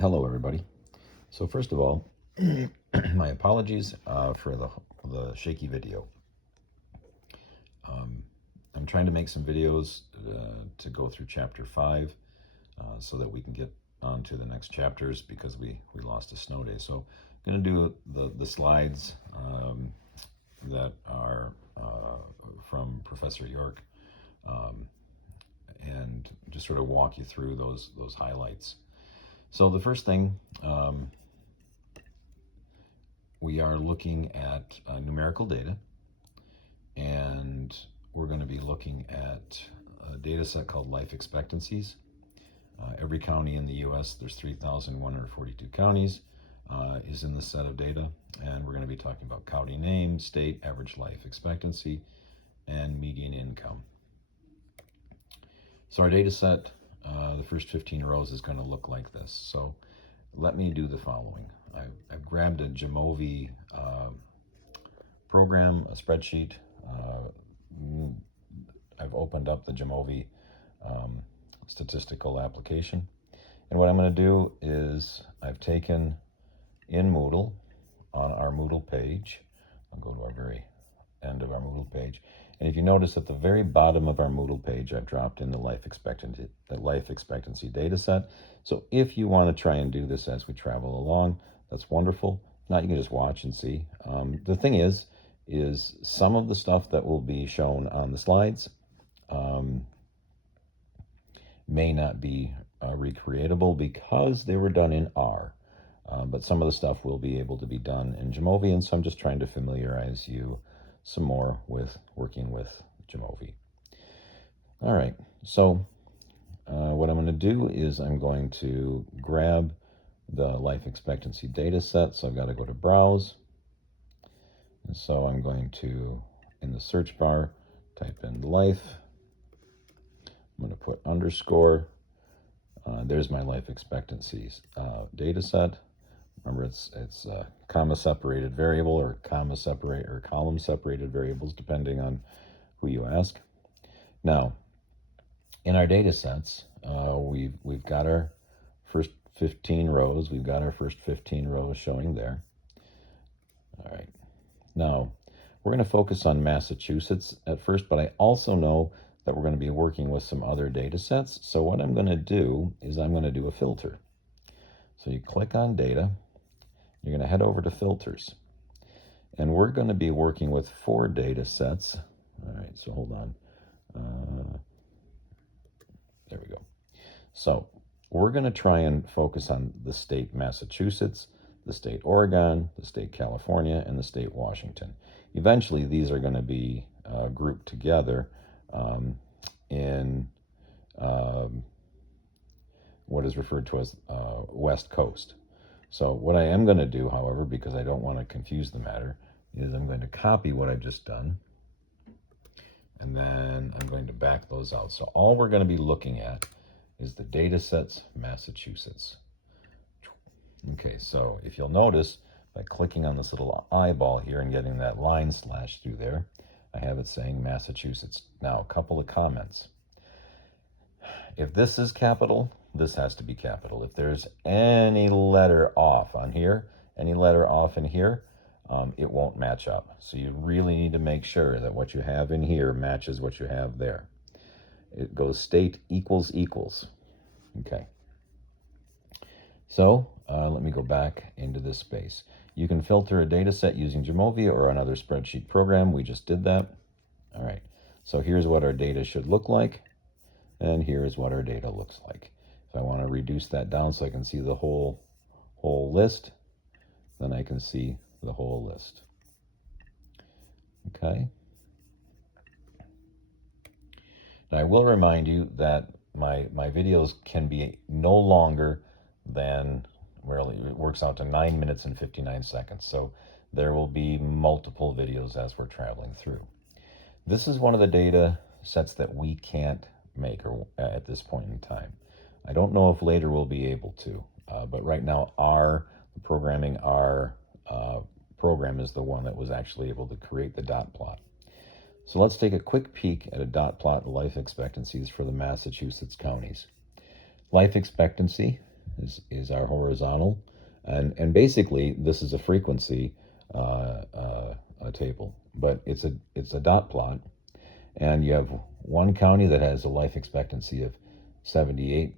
Hello, everybody. So first of all, my apologies for the shaky video. I'm trying to make some videos to go through chapter 5 so that we can get on to the next chapters because we lost a snow day. So I'm going to do the slides that are from Professor York and just sort of walk you through those highlights. So the first thing, we are looking at numerical data, and we're going to be looking at a data set called life expectancies. Every county in the U.S., there's 3,142 counties, is in the set of data, and we're going to be talking about county name, state, average life expectancy, and median income. So our data set, the first 15 rows is going to look like this. So let me do the following. I've grabbed a Jamovi program, a spreadsheet. I've opened up the Jamovi statistical application. And what I'm going to do is I've taken in Moodle, on our Moodle page, I'll go to our very end of our Moodle page. And if you notice at the very bottom of our Moodle page, I've dropped in the life expectancy data set. So if you want to try and do this as we travel along, that's wonderful. If not, you can just watch and see. The thing is some of the stuff that will be shown on the slides may not be recreatable because they were done in R. But some of the stuff will be able to be done in Jamovi, and so I'm just trying to familiarize you some more with working with Jamovi. All right, so what I'm going to do is I'm going to grab the life expectancy data set. So I've got to go to Browse. And so I'm going to, in the search bar, type in life. I'm going to put underscore. There's my life expectancies data set. Remember, it's comma separated variable or column separated variables, depending on who you ask. Now, in our data sets, we've got our first 15 rows. We've got our first 15 rows showing there. All right. Now, we're going to focus on Massachusetts at first, but I also know that we're going to be working with some other data sets. So what I'm going to do is I'm going to do a filter. So you click on data. You're going to head over to filters, and we're going to be working with 4 data sets. All right, so hold on. There we go. So we're going to try and focus on the state Massachusetts, the state Oregon, the state California, and the state Washington. Eventually, these are going to be grouped together in what is referred to as West Coast. So what I am going to do, however, because I don't want to confuse the matter, is I'm going to copy what I've just done, and then I'm going to back those out. So all we're going to be looking at is the data sets Massachusetts. Okay, so if you'll notice, by clicking on this little eyeball here and getting that line slash through there, I have it saying Massachusetts. Now, a couple of comments. If this is capital, this has to be capital. If there's any letter off on here, any letter off in here, it won't match up. So you really need to make sure that what you have in here matches what you have there. It goes state equals equals. Okay. So let me go back into this space. You can filter a data set using Jamovi or another spreadsheet program. We just did that. All right. So here's what our data should look like. And here's what our data looks like. If I want to reduce that down so I can see the whole list, then I can see the whole list. Okay. Now I will remind you that my videos can be no longer than, well, it works out to 9 minutes and 59 seconds. So there will be multiple videos as we're traveling through. This is one of the data sets that we can't make at this point in time. I don't know if later we'll be able to, but right now our program is the one that was actually able to create the dot plot. So let's take a quick peek at a dot plot of life expectancies for the Massachusetts counties. Life expectancy is our horizontal, and basically this is a frequency a table, but it's a dot plot, and you have one county that has a life expectancy of 78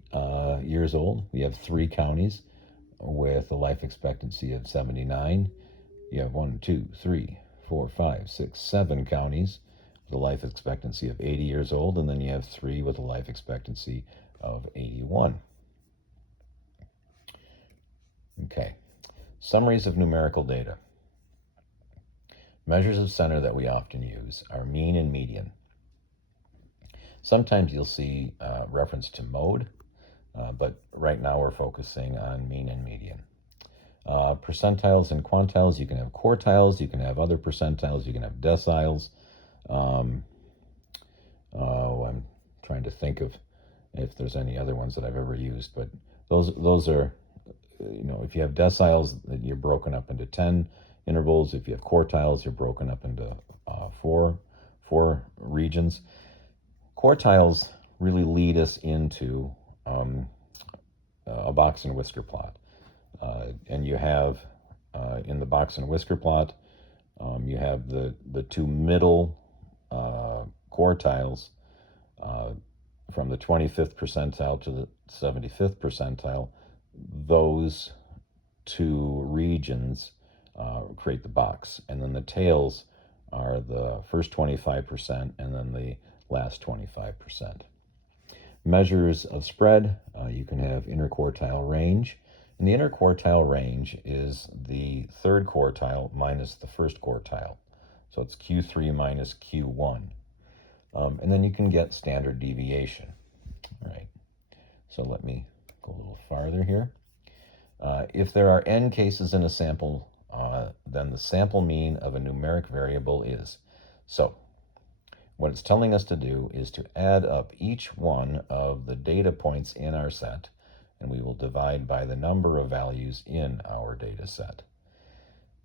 years old. You have three counties with a life expectancy of 79. You have 1, 2, 3, 4, 5, 6, 7 counties with a life expectancy of 80 years old, and then you have three with a life expectancy of 81. Okay, summaries of numerical data. Measures of center that we often use are mean and median. Sometimes you'll see reference to mode, but right now we're focusing on mean and median. Percentiles and quantiles, you can have quartiles, you can have other percentiles, you can have deciles. I'm trying to think of if there's any other ones that I've ever used, but those are, if you have deciles, you're broken up into 10 intervals. If you have quartiles, you're broken up into four regions. Quartiles really lead us into a box and whisker plot. And you have, in the box and whisker plot, you have the two middle quartiles from the 25th percentile to the 75th percentile. Those two regions create the box, and then the tails are the first 25% and then the last 25%. Measures of spread, you can have interquartile range, and the interquartile range is the third quartile minus the first quartile, so it's Q3 minus Q1. And then you can get standard deviation. All right, so let me go a little farther here. If there are n cases in a sample, then the sample mean of a numeric variable is. So what it's telling us to do is to add up each one of the data points in our set, and we will divide by the number of values in our data set.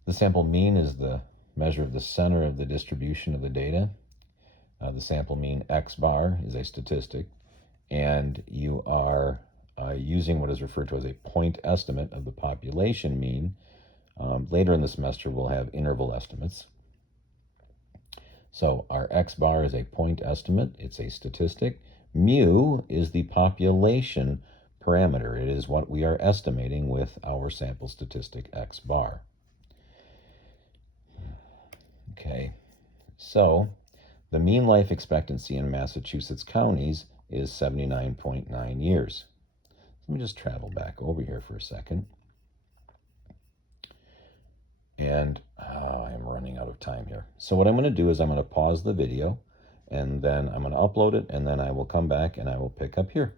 The sample mean is the measure of the center of the distribution of the data. The sample mean X bar is a statistic, and you are using what is referred to as a point estimate of the population mean. Later in the semester, we'll have interval estimates. So our X bar is a point estimate. It's a statistic. Mu is the population parameter. It is what we are estimating with our sample statistic X bar. Okay, so the mean life expectancy in Massachusetts counties is 79.9 years. Let me just travel back over here for a second. And I am running out of time here. So what I'm going to do is I'm going to pause the video, and then I'm going to upload it, and then I will come back and I will pick up here.